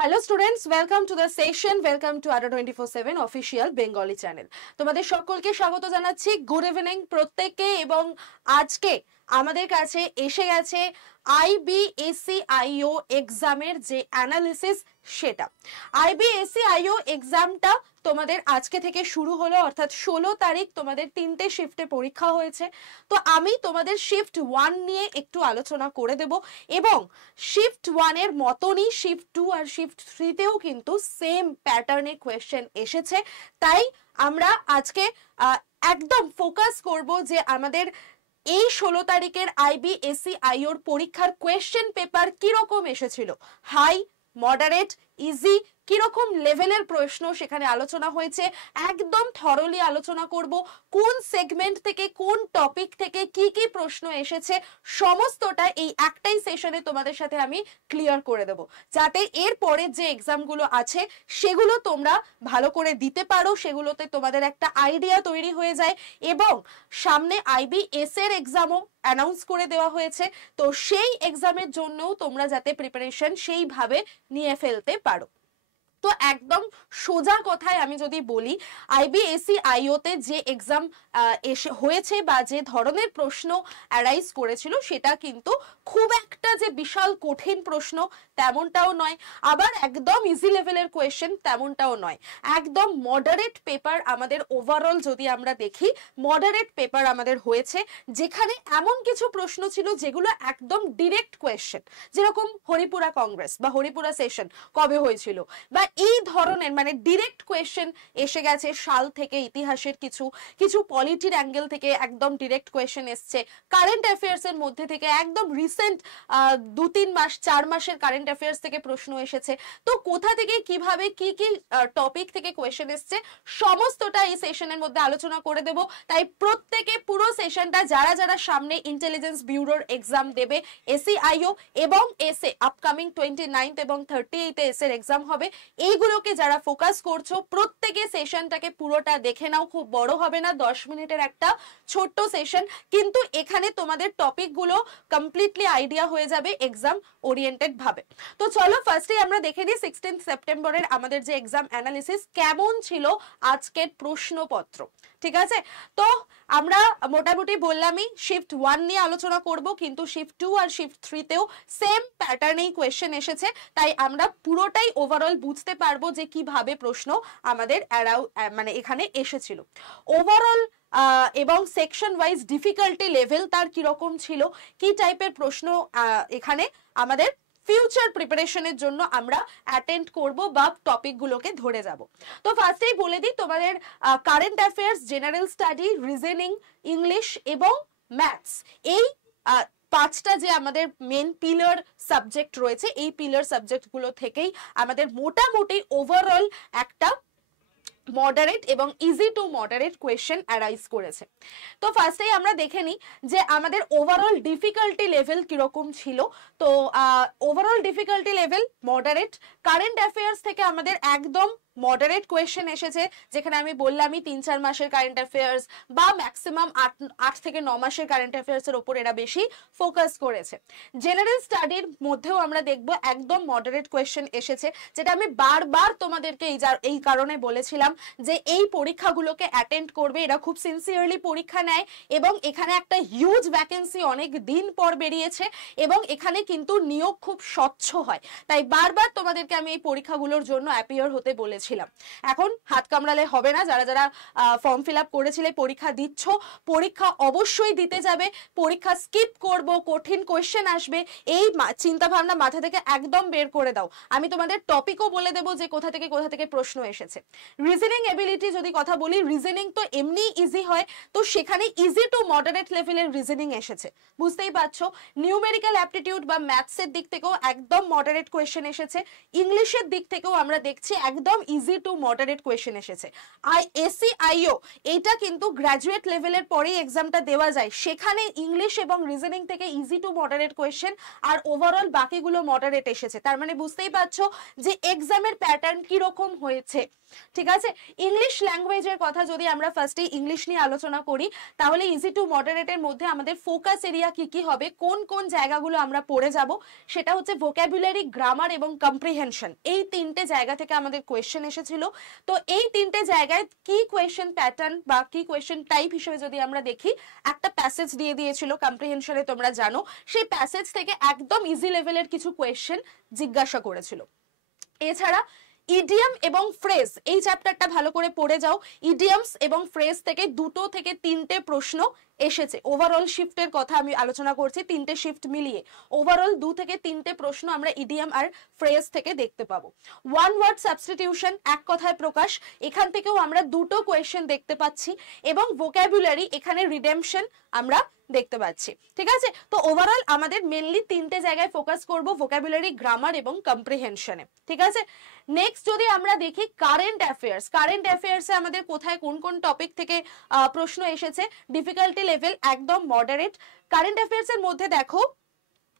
Hello students, welcome to the session, welcome to আড্ডা 24/7 official Bengali channel. তোমাদের সকলকে স্বাগত জানাচ্ছি। গুড ইভিনিং প্রত্যেককে। এবং আজকে আমাদের কাছে এসে গেছে IBSCIO এক্সামের যে অ্যানালিসিস, সেটা IBSCIO এক্সামটা তোমাদের আজকে থেকে শুরু হলো, অর্থাৎ 16 তারিখ তোমাদের 3টে শিফটে পরীক্ষা হয়েছে। তো আমি তোমাদের শিফট 1 নিয়ে একটু আলোচনা করে দেব, এবং শিফট 1 এর মতনই শিফট 2 আর শিফট 3 তেও কিন্তু সেম প্যাটার্নে কোয়েশ্চেন এসেছে। তাই আমরা আজকে একদম ফোকাস করব যে আমাদের এই 16 তারিখের IBSCIO পরীক্ষার কোয়েশ্চেন পেপার কিরকম এসেছিল, হাই, মডারেট, ইজি, কিরকম লেভেলের প্রশ্ন সেখানে আলোচনা হয়েছে। একদম থরলি আলোচনা করব কোন সেগমেন্ট থেকে কোন টপিক থেকে কি কি প্রশ্ন এসেছে, সমস্তটা এই একটাই সেশনে তোমাদের সাথে আমি ক্লিয়ার করে দেব, যাতে এর পরে যে এক্সামগুলো আছে সেগুলো তোমরা ভালো করে দিতে পারো, সেগুলোতে তোমাদের একটা আইডিয়া তৈরি হয়ে যায়। এবং সামনে IBS এর এক্সামও অ্যানাউন্স করে দেওয়া হয়েছে, তো সেই এক্সামের জন্যও তোমরা যাতে প্রিপারেশন সেইভাবে নিয়ে ফেলতে পারো। তো একদম সোজা কথায় আমি যদি বলি, IBSCIO তে যে এক্সাম এসে হয়েছে বা যে ধরনের প্রশ্ন অ্যারাইজ করেছিল, সেটা কিন্তু খুব একটা যে বিশাল কঠিন প্রশ্ন তেমনটাও নয়, আবার একদম ইজি লেভেলের কোয়েশ্চেন তেমনটাও নয়। একদম মডারেট পেপার আমাদের ওভারঅল যদি আমরা দেখি, মডারেট পেপার আমাদের হয়েছে, যেখানে এমন কিছু প্রশ্ন ছিল যেগুলো একদম ডিরেক্ট কোয়েশ্চেন, যেরকম হরিপুরা কংগ্রেস বা হরিপুরা সেশন কবে হয়েছিল, বা এই ধরনের মানে ডিরেক্ট কোয়েশ্চেন এসে গেছে। সাল থেকে ইতিহাসের কিছু কিছু পলিটির অ্যাঙ্গেল থেকে একদম ডিরেক্ট কোয়েশ্চেন এসছে। কারেন্ট অ্যাফেয়ার্স এর মধ্যে থেকে একদম রিসেন্ট 2-3 মাস 4 মাসের কারেন্ট অ্যাফেয়ার্স থেকে প্রশ্ন এসেছে। তো কোথা থেকে কিভাবে কি কি টপিক থেকে কোয়েশ্চেন এসছে সমস্তটা এই সেশনের মধ্যে আলোচনা করে দেব। তাই প্রত্যেকে পুরো সেশনটা, যারা যারা সামনে ইন্টেলিজেন্স ব্যুরোর এক্সাম দেবে, SCIO এবং এসএ আপকামিং 29 এবং 38 এস এর এক্সাম হবে, এইগুলোকে যারা ফোকাস করছো প্রত্যেকে সেশনটাকে পুরোটা দেখে নাও। খুব বড় হবে না, 10 মিনিটের একটা ছোট্ট সেশন, কিন্তু এখানে তোমাদের টপিকগুলো কমপ্লিটলি আইডিয়া হয়ে যাবে এক্সাম ওরিয়েন্টেড ভাবে। তো চলো ফার্স্টে আমরা দেখে নিই 16 সেপ্টেম্বরের আমাদের যে এক্সাম অ্যানালিসিস কেমন ছিল আজকের প্রশ্নপত্র। ঠিক আছে, তো আমরা মোটামুটি বললামই শিফট 1 নিয়ে আলোচনা করব, কিন্তু শিফট 2 আর শিফট 3 তেও সেম প্যাটার্নেই কোয়েশ্চেন এসেছে। তাই আমরা পুরোটাই ওভারঅল বুঝতে পারবো যে কিভাবে প্রশ্ন আমাদের মানে এখানে এসেছিল ওভারঅল, এবং সেকশন ওয়াইজ ডিফিকাল্টি লেভেল তার কিরকম ছিল, কি টাইপের প্রশ্ন এখানে আমাদের ফিউচার প্রিপারেশনের জন্য আমরা অ্যাটেন্ড করব বা টপিকগুলোকে ধরে যাব। তো ফার্স্টেই বলে দিই, তোমাদের current affairs, general study, reasoning, English এবং ম্যাথস, এই 5টা যে আমাদের মেন পিলার সাবজেক্ট রয়েছে, এই পিলার সাবজেক্টগুলো থেকেই আমাদের মোটামুটি ওভারঅল একটা মডারেট এবং easy to moderate question arise করেছে। তো ফার্স্টেই আমরা দেখে নিই যে আমাদের ওভারঅল ডিফিকাল্টি লেভেল কিরকম ছিল। তো overall difficulty level moderate. Current affairs থেকে আমাদের একদম মডারেট কোয়েশ্চেন এসেছে, যেখানে আমি বললামই 3-4 মাসের কারেন্ট অ্যাফেয়ার্স বা ম্যাক্সিমাম 8 থেকে 9 মাসের কারেন্ট অ্যাফেয়ার্স এর উপর এরা বেশি ফোকাস করেছে। জেনারেল স্টাডির মধ্যেও আমরা দেখব একদম মডারেট কোয়েশ্চেন এসেছে, যেটা আমি বারবার তোমাদেরকে এই কারণে বলেছিলাম যে এই পরীক্ষাগুলোকে অ্যাটেন্ড করবে, এরা খুব সিনসিয়ারলি পরীক্ষা নেয়, এবং এখানে একটা হিউজ ভ্যাকেন্সি অনেক দিন পর বেরিয়েছে, এবং এখানে কিন্তু নিয়োগ খুব স্বচ্ছ হয়। তাই বারবার তোমাদেরকে আমি এই পরীক্ষাগুলোর জন্য অ্যাপিয়ার হতে বলেছিলাম। এখন হাত কামড়ালে হবে না, যারা যারা ফর্ম ফিল আপ করেছিলে, পরীক্ষা দিচ্ছ, পরীক্ষা অবশ্যই দিতে যাবে। পরীক্ষা স্কিপ করব, কঠিন কোয়েশ্চেন আসবে, এই চিন্তা ভাবনা মাথা থেকে একদম বের করে দাও। আমি তোমাদের টপিকও বলে দেবো যে কোথা থেকে প্রশ্ন এসেছে। রিজনিং এবিলিটি যদি কথা বলি, রিজনিং তো এমনি ইজি হয়, তো সেখানে ইজি টু মডারেট লেভেলের রিজনিং এসেছে, বুঝতেই পারছো। নিউমেরিক্যাল অ্যাপটিটিউড বা ম্যাথসের দিক থেকেও একদম মডারেট কোয়েশ্চেন এসেছে। ইংলিশের দিক থেকেও আমরা দেখছি একদম ইজি টু মডারেট কোয়েশ্চেন এসেছে। আর এসিআইও এটা কিন্তু গ্র্যাজুয়েট লেভেলের পরেই এক্সামটা দেওয়া যায়, সেখানে ইংলিশ এবং রিজনিং থেকে ইজি টু মডারেট কোয়েশ্চেন আর ওভারঅল বাকিগুলো মডারেট এসেছে। তার মানে বুঝতেই পারছো যে এক্সামের প্যাটার্ন কি রকম হয়েছে। ঠিক আছে, ইংলিশ ল্যাঙ্গুয়েজের কথা যদি আমরা ফার্স্টে ইংলিশ নিয়ে আলোচনা করি, তাহলে ইজি টু মডারেটের মধ্যে আমাদের ফোকাস এরিয়া কি কি হবে, কোন কোন জায়গাগুলো আমরা পড়ে যাব, সেটা হচ্ছে ভোক্যাবুলারি, গ্রামার এবং কম্প্রিহেনশন। এই তিনটে জায়গা থেকে আমাদের কোয়েশ্চেন এসেছিল। তো এই তিনটে জায়গায় কি কোয়েশ্চেন প্যাটার্ন বা কি কোয়েশ্চেন টাইপ হিসেবে যদি আমরা দেখি, একটা প্যাসেজ দিয়ে দিয়েছিল কম্প্রিহেনশনে, তোমরা জানো, সেই প্যাসেজ থেকে একদম ইজি লেভেলের কিছু কোয়েশ্চেন জিজ্ঞাসা করেছিল। এছাড়া ইডিয়াম এবং ফ্রেজ, এই চ্যাপ্টারটা ভালো করে পড়ে যাও। ইডিয়ামস এবং ফ্রেজ থেকে 2 থেকে 3টে প্রশ্ন এসেছে। ওভারঅল শিফটের কথা আমি আলোচনা করছি, 3টে শিফট মিলিয়ে ওভারঅল 2 থেকে 3টে প্রশ্ন আমরা ইডিয়াম আর ফ্রেজ থেকে দেখতে পাবো। ওয়ান ওয়ার্ড সাবস্টিটিউশন, এক কথায় প্রকাশ, এখান থেকেও আমরা 2টো কোয়েশ্চেন দেখতে পাচ্ছি। এবং ভোক্যাবুলারি, এখানে রিডেমশন আমরা দেখতে পাচ্ছি। ঠিক আছে, তো ওভারঅল আমাদের মেনলি 3টে জায়গায় ফোকাস করব, ভোক্যাবুলারি, গ্রামার এবং কম্প্রিহেনশনে। ঠিক আছে, নেক্সট যদি আমরা দেখি কারেন্ট অ্যাফেয়ার্স, কারেন্ট অ্যাফেয়ার্সে আমাদের কোথায় কোন কোন টপিক থেকে প্রশ্ন এসেছে, ডিফিকাল্টি লেভেল একদম মডারেট। কারেন্ট অ্যাফেয়ার্সের মধ্যে দেখো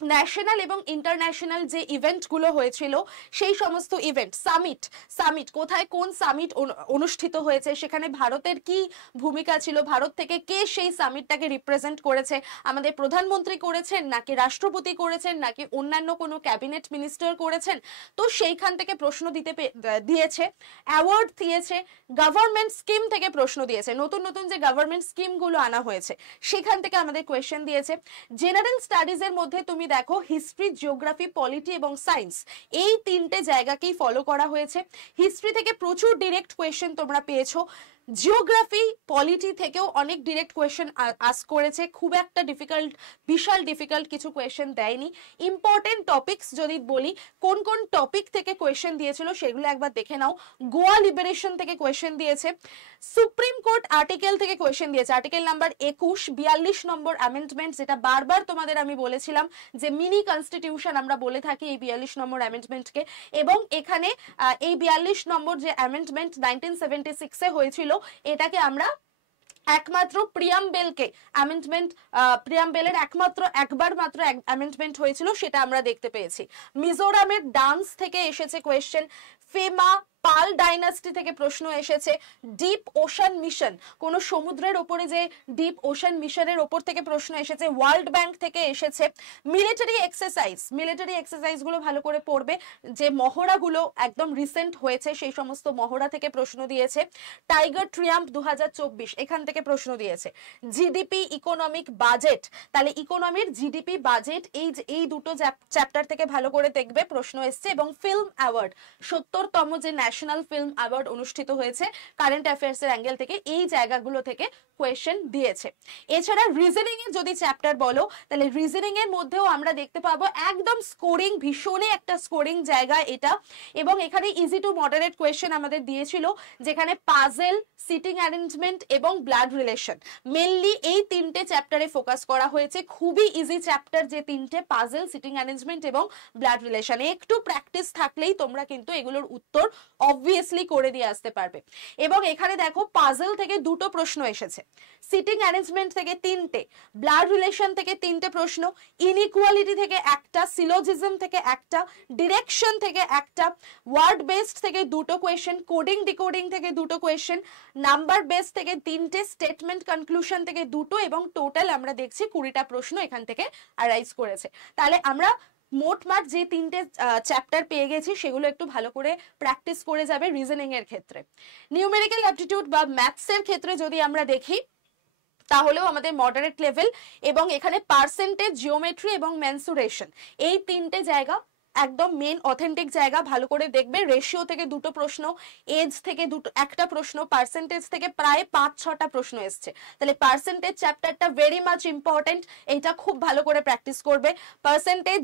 ন্যাশনাল এবং ইন্টারন্যাশনাল যে ইভেন্টগুলো হয়েছিল, সেই সমস্ত ইভেন্ট, সামিট কোথায় কোন সামিট অনুষ্ঠিত হয়েছে, সেখানে ভারতের কি ভূমিকা ছিল, ভারত থেকে কে সেই সামিটটাকে রিপ্রেজেন্ট করেছে, আমাদের প্রধানমন্ত্রী করেছেন নাকি রাষ্ট্রপতি করেছেন নাকি অন্যান্য কোনো ক্যাবিনেট মিনিস্টার করেছেন, তো সেইখান থেকে প্রশ্ন দিয়েছে। অ্যাওয়ার্ড দিয়েছে, গভর্নমেন্ট স্কিম থেকে প্রশ্ন দিয়েছে, নতুন নতুন যে গভর্নমেন্ট স্কিমগুলো আনা হয়েছে সেখান থেকে আমাদের কোয়েশ্চেন দিয়েছে। জেনারেল স্টাডিজের মধ্যে তুমি দেখো হিস্ট্রি, জিওগ্রাফি, পলিটি এবং সায়েন্স, এই 3টে জায়গাকেই ফলো করা হয়েছে। হিস্ট্রি থেকে প্রচুর ডিরেক্ট কোয়েশ্চেন তোমরা পেয়েছো, জিওগ্রাফি, পলিটি থেকেও অনেক ডিরেক্ট কোয়েশ্চেন আস্ক করেছে, খুব একটা ডিফিকাল্ট, বিশাল ডিফিকাল্ট কিছু কোয়েশ্চেন দেয়নি। ইম্পর্টেন্ট টপিকস যদি বলি, কোন কোন টপিক থেকে কোয়েশ্চেন দিয়েছিল সেগুলো একবার দেখে নাও। গোয়া লিবারেশন থেকে কোয়েশ্চেন দিয়েছে, সুপ্রিম কোর্ট আর্টিকেল থেকে কোয়েশ্চেন দিয়েছে, আর্টিকেল নাম্বার 21, 42 নম্বর অ্যামেন্ডমেন্ট, যেটা বারবার তোমাদের আমি বলেছিলাম যে মিনি কনস্টিটিউশন আমরা বলে থাকি এই 42 নম্বর অ্যামেন্ডমেন্টকে। এবং এখানে এই 42 নম্বর যে অ্যামেন্ডমেন্ট 1976 এ হয়েছিল, এটাকে আমরা একমাত্র প্রিয়াম্বেলকে অ্যামেন্ডমেন্ট, প্রিয়াম্বেলের একবার মাত্র অ্যামেন্ডমেন্ট হয়েছিল, সেটা আমরা দেখতে পেয়েছি। মিজোরামের ডান্স থেকে এসেছে কোয়েশ্চেন, ফেমা, পাল ডাইনাস্টি থেকে প্রশ্ন এসেছে, ডিপ ওশান মিশন, কোন সমুদ্রের উপরে যে ডিপ ওশান মিশনের উপর থেকে প্রশ্ন এসেছে, ওয়ার্ল্ড ব্যাংক থেকে এসেছে। মিলিটারি এক্সারসাইজ গুলো ভালো করে পড়বে, যে মহড়াগুলো একদম রিসেন্ট হয়েছে সেই সমস্ত মহড়া থেকে প্রশ্ন দিয়েছে। টাইগার ট্রিয়াম্প 2024, এখান থেকে প্রশ্ন দিয়েছে। জিডিপি, ইকোনমিক, বাজেট, তাহলে ইকোনমির, জিডিপি, বাজেট, এই দুটো চ্যাপ্টার থেকে ভালো করে দেখবে প্রশ্ন এসছে। এবং ফিল্ম অ্যাওয়ার্ড, 70তম যে ন্যাশনাল ফিল্ম অ্যাওয়ার্ড অনুষ্ঠিত হয়েছে, কারেন্ট অ্যাফেয়ার্স এর অ্যাঙ্গেল থেকে এই জায়গাগুলো থেকে কোয়েশ্চেন দিয়েছে। এছাড়া রিজনিং এর যদি চ্যাপ্টার বলো, তাহলে রিজনিং এর মধ্যেও আমরা দেখতে পাবো একদম স্কোরিং, ভীষণই একটা স্কোরিং জায়গা এটা। এবং এখানে ইজি টু মডারেট কোয়েশ্চেন আমাদের দিয়েছিল, যেখানে পাজেল, সিটিং অ্যারেঞ্জমেন্ট এবং ব্লাড রিলেশন, মেনলি এই 3টে চ্যাপ্টারে ফোকাস করা হয়েছে। খুবই ইজি চ্যাপ্টার যে 3টে, পাজেল, সিটিং অ্যারেঞ্জমেন্ট এবং ব্লাড রিলেশন। একটু প্র্যাকটিস থাকলেই তোমরা কিন্তু এগুলোর উত্তর অবভিয়াসলি করে দিয়ে আসতে পারবে। এবং এখানে দেখো পাজেল থেকে 2টো প্রশ্ন এসেছে, সিটিং অ্যারেঞ্জমেন্ট থেকে 3টে, ব্লাড রিলেশন থেকে 3টে প্রশ্ন, ইনইকুয়ালিটি থেকে একটা, সিলোজিজম থেকে একটা, ডিরেকশন থেকে একটা, ওয়ার্ড বেসড থেকে 2টো কোয়েশ্চেন, কোডিং ডিকোডিং থেকে 2টো কোয়েশ্চেন, নাম্বার বেস থেকে 3টে, স্টেটমেন্ট কনক্লুশন থেকে 2টো, এবং টোটাল আমরা দেখছি 20টা প্রশ্ন এখান থেকে অ্যারাইজ করেছে। তাহলে আমরা মোটমাট যে 3টে চ্যাপ্টার পেয়ে গেছি সেগুলো একটু ভালো করে প্র্যাকটিস করে যাবে রিজনিং এর ক্ষেত্রে। নিউমেরিক্যাল অ্যাপটিটিউড বা ম্যাথস এর ক্ষেত্রে যদি আমরা দেখি, তাহলেও আমাদের মডারেট লেভেল, এবং এখানে পার্সেন্টেজ, জিওমেট্রি এবং মেনসুরেশন, এই 3টে জায়গা একদম মেন অথেন্টিক জায়গা, ভালো করে দেখবে। রেশিও থেকে 2টো প্রশ্ন, এজ থেকে একটা প্রশ্ন, পার্সেন্টেজ থেকে প্রায় 5-6টা প্রশ্ন এসছে। তাহলে পার্সেন্টেজ চ্যাপ্টারটা ভেরি মাচ ইম্পর্টেন্ট, এইটা খুব ভালো করে প্র্যাকটিস করবে। পার্সেন্টেজ,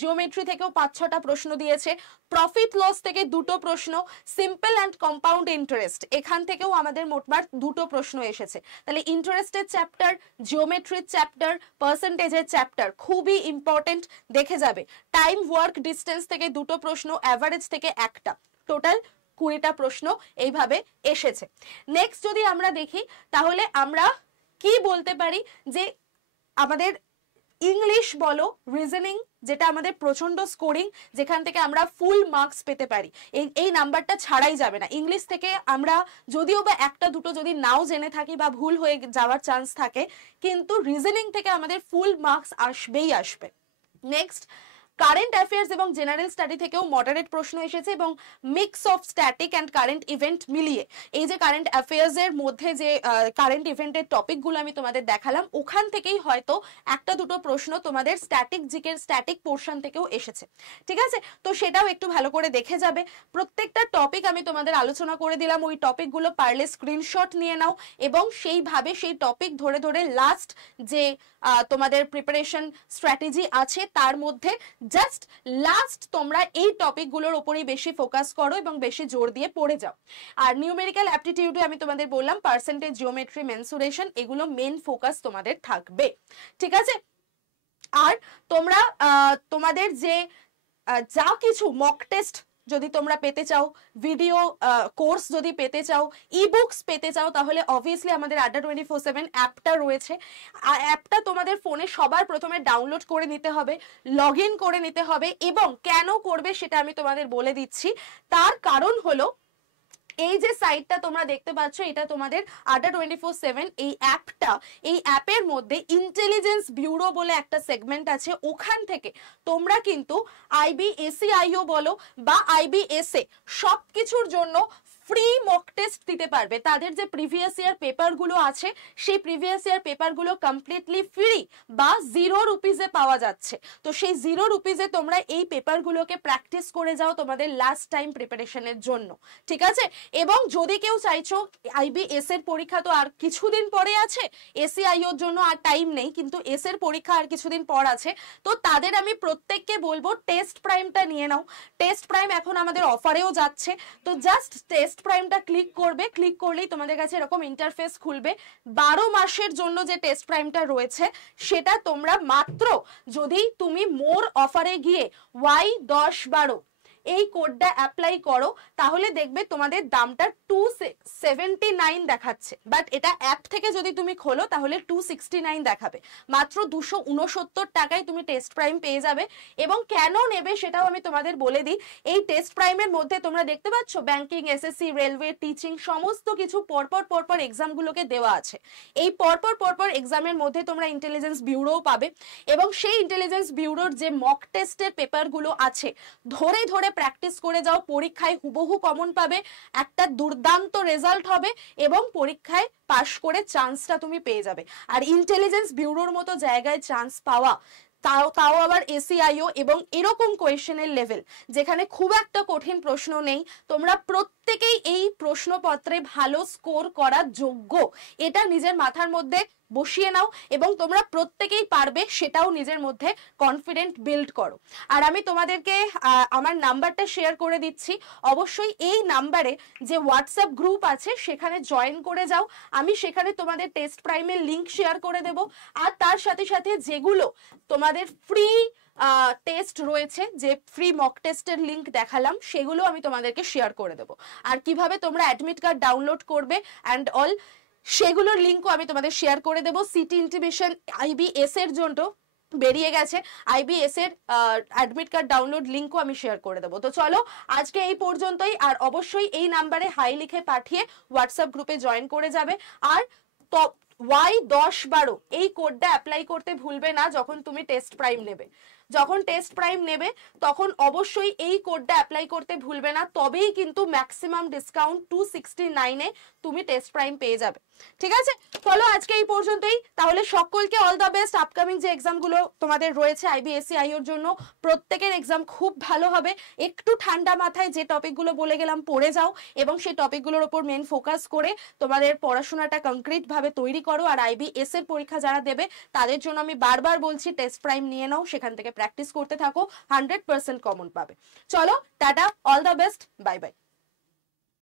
জিওমেট্রি থেকেও 5-6টা প্রশ্ন দিয়েছে। প্রফিট লস থেকে 2টো প্রশ্ন, সিম্পল অ্যান্ড কম্পাউন্ড ইন্টারেস্ট, এখান থেকেও আমাদের মোটমাট 2টো প্রশ্ন এসেছে। তাহলে ইন্টারেস্টের চ্যাপ্টার, জিওমেট্রির চ্যাপ্টার, পার্সেন্টেজের চ্যাপ্টার খুবই ইম্পর্টেন্ট, দেখে যাবে। টাইম ওয়ার্ক ডিস্টেন্স থেকে 2টো প্রশ্ন, অ্যাভারেজ থেকে একটা, টোটাল 20টা প্রশ্ন এইভাবে এসেছে। নেক্সট যদি আমরা দেখি তাহলে আমরা কি বলতে পারি যে আমাদের ইংলিশ বলো, রিজনিং, যেটা আমাদের প্রচন্ড স্কোরিং, যেখান থেকে আমরা ফুল মার্কস পেতে পারি, এই নাম্বারটা ছাড়াই যাবে না। ইংলিশ থেকে আমরা যদিও বা একটা দুটো যদি নাও জেনে থাকি বা ভুল হয়ে যাওয়ার চান্স থাকে, কিন্তু রিজনিং থেকে আমাদের ফুল মার্কস আসবেই আসবে। নেক্সট, কারেন্ট অ্যাফেয়ার্স এবং জেনারেল স্টাডি থেকেও মডারেট প্রশ্ন এসেছে এবং mix of static and current event মিলিয়ে। এই যে কারেন্ট অ্যাফেয়ার্স এর মধ্যে যে কারেন্ট ইভেন্টের টপিকগুলো আমি তোমাদের দেখালাম, ওখান থেকেই হয়তো একটা দুটো প্রশ্ন তোমাদের স্ট্যাটিক জিকের স্ট্যাটিক পোর্শন থেকেও এসেছে, ঠিক আছে? তো সেটাও একটু ভালো করে দেখে যাবে। প্রত্যেকটা টপিক আমি তোমাদের আলোচনা করে দিলাম, ওই টপিকগুলো পারলে স্ক্রিনশট নিয়ে নাও এবং সেইভাবে সেই টপিক ধরে ধরে লাস্ট যে তোমাদের প্রিপারেশন স্ট্র্যাটেজি আছে তার মধ্যে জাস্ট লাস্ট তোমরা এই টপিকগুলোর উপরেই বেশি ফোকাস করো এবং বেশি জোর দিয়ে পড়ে যাও। আর নিউমেরিক্যাল অ্যাপটিটিউডে আমি তোমাদের বললাম পার্সেন্টেজ, জিওমেট্রি, মেনসুরেশন, এগুলো মেন ফোকাস তোমাদের থাকবে, ঠিক আছে? আর তোমরা তোমাদের যে যা কিছু মক টেস্ট যদি তোমরা পেতে চাও, ভিডিও কোর্স যদি পেতে চাও, ইবুকস পেতে চাও, তাহলে অবভিয়াসলি আমাদের আড্ডা 24/7 অ্যাপটা রয়েছে। অ্যাপটা তোমাদের ফোনে সবার প্রথমে ডাউনলোড করে নিতে হবে, লগ ইন করে নিতে হবে। এবং কেন করবে সেটা আমি তোমাদের বলে দিচ্ছি। তার কারণ হলো এই যে সাইটটা তোমরা দেখতে পাচ্ছ, এটা তোমাদের আড্ডা 24/7 এই অ্যাপটা, এই অ্যাপের মধ্যে ইন্টেলিজেন্স ব্যুরো বলে একটা সেগমেন্ট আছে। ওখান থেকে তোমরা কিন্তু IBACIO বলো বা IBSA সবকিছুর জন্য ফ্রি মক টেস্ট দিতে পারবে। তাদের যে প্রিভিয়াস ইয়ার পেপারগুলো আছে, সেই প্রিভিয়াস ইয়ার পেপারগুলো কমপ্লিটলি ফ্রি বা 0 রুপিজে পাওয়া যাচ্ছে। তো সেই 0 রুপিজে তোমরা এই পেপারগুলোকে প্র্যাকটিস করে যাও তোমাদের লাস্ট টাইম প্রিপারেশনের জন্য, ঠিক আছে? এবং যদি কেউ চাইছো, IBS এর পরীক্ষা তো আর কিছুদিন পরে আছে, ACIO এর জন্য আর টাইম নেই, কিন্তু এস এর পরীক্ষা আর কিছুদিন পর আছে, তো তাদের আমি প্রত্যেককে বলবো টেস্ট প্রাইমটা নিয়ে নাও। টেস্ট প্রাইম এখন আমাদের অফারেও যাচ্ছে, তো জাস্ট টেস্ট প্রাইমটা ক্লিক করবে, ক্লিক করলেই তোমাদের কাছে এরকম ইন্টারফেস খুলবে। 12 মাসের জন্য যে টেস্ট প্রাইমটা রয়েছে সেটা তোমরা মাত্র, যদি তুমি মোর অফারে গিয়ে Y1012 এই কোডটা অ্যাপ্লাই করো, তাহলে দেখবে তোমাদের দামটা 279 দেখাচ্ছে, বাট এটা অ্যাপ থেকে যদি তুমি খোলো তাহলে 269 দেখাবে। মাত্র 269 টাকায় তুমি টেস্ট প্রাইম পেয়ে যাবে। এবং কেন নেবে সেটাও আমি তোমাদের বলে দিই। এই টেস্ট প্রাইমের মধ্যে তোমরা দেখতে পাচ্ছ ব্যাংকিং, SSC, রেলওয়ে, টিচিং সমস্ত কিছু পরপর পরপর এক্সামগুলোকে দেওয়া আছে। এই পরপর পরপর এক্সামের মধ্যে তোমরা ইন্টেলিজেন্স ব্যুরোও পাবে এবং সেই ইন্টেলিজেন্স ব্যুরোর যে মক টেস্টের পেপারগুলো আছে ধরে ধরে প্র্যাকটিস করে যাও, পরীক্ষায় হুবহু কমন পাবে, একটা দুর্দান্ত রেজাল্ট হবে এবং পরীক্ষায় পাশ করে চান্সটা তুমি পেয়ে যাবে। আর ইন্টেলিজেন্স ব্যুরোর মতো জায়গায় চান্স পাওয়া, তাও আবার ACIO এবং এরকম কোয়েশ্চেনের লেভেল যেখানে খুব একটা কঠিন প্রশ্ন নেই, তোমরা প্রত্যেকেই এই প্রশ্নপত্রে ভালো স্কোর করার যোগ্য, এটা নিজের মাথার মধ্যে বসিয়ে নাও এবং তোমরা প্রত্যেকেই পারবে, সেটাও নিজের মধ্যে কনফিডেন্ট বিল্ড করো। আর আমি তোমাদেরকে আমার নাম্বারটা শেয়ার করে দিচ্ছি, অবশ্যই এই নাম্বারে যে হোয়াটসঅ্যাপ গ্রুপ আছে সেখানে জয়েন করে যাও। আমি সেখানে তোমাদের টেস্ট প্রাইমের লিংক শেয়ার করে দেব। আর তার সাথে সাথে যেগুলো তোমাদের ফ্রি টেস্ট রয়েছে, যে ফ্রি মক টেস্টের লিংক দেখালাম, সেগুলো আমি তোমাদেরকে শেয়ার করে দেব। আর কিভাবে তোমরা অ্যাডমিট কার্ড ডাউনলোড করবে অ্যান্ড অল, সেগুলোর লিঙ্কও আমি তোমাদের শেয়ার করে দেবো। সিটি ইন্টিমেশন IBS এর জন্য বেরিয়ে গেছে, IBS এর অ্যাডমিট কার্ড ডাউনলোড লিঙ্কও আমি শেয়ার করে দেবো। তো চলো আজকে এই পর্যন্তই। আর অবশ্যই এই নাম্বারে হাই লিখে পাঠিয়ে হোয়াটসঅ্যাপ গ্রুপে জয়েন করে যাবে। আর Y1012 এই কোডটা অ্যাপ্লাই করতে ভুলবে না যখন তুমি টেস্ট প্রাইম নেবে। যখন টেস্ট প্রাইম নেবে তখন অবশ্যই এই কোডটা অ্যাপ্লাই করতে ভুলবে না, তবেই কিন্তু ম্যাক্সিমাম ডিসকাউন্ট 269 এ তুমি টেস্ট প্রাইম পেয়ে যাবে, ঠিক আছে? চলো আজকে এই পর্যন্তই। তাহলে সকলকে অল দ্য বেস্ট। আপকামিং যে এক্সামগুলো তোমাদের রয়েছে IBACIO এর জন্য, প্রত্যেকের এক্সাম খুব ভালো হবে। একটু ঠান্ডা মাথায় যে টপিকগুলো বলে গেলাম পড়ে যাও এবং সেই টপিকগুলোর উপর মেন ফোকাস করে তোমাদের পড়াশোনাটা কনক্রিট ভাবে তৈরি করো। আর IBS এর পরীক্ষা যারা দেবে তাদের জন্য আমি বারবার বলছি টেস্ট প্রাইম নিয়ে নাও, সেখান থেকে প্র্যাকটিস করতে থাকো, 100% কমন পাবে। চলো tata, all the best, bye bye.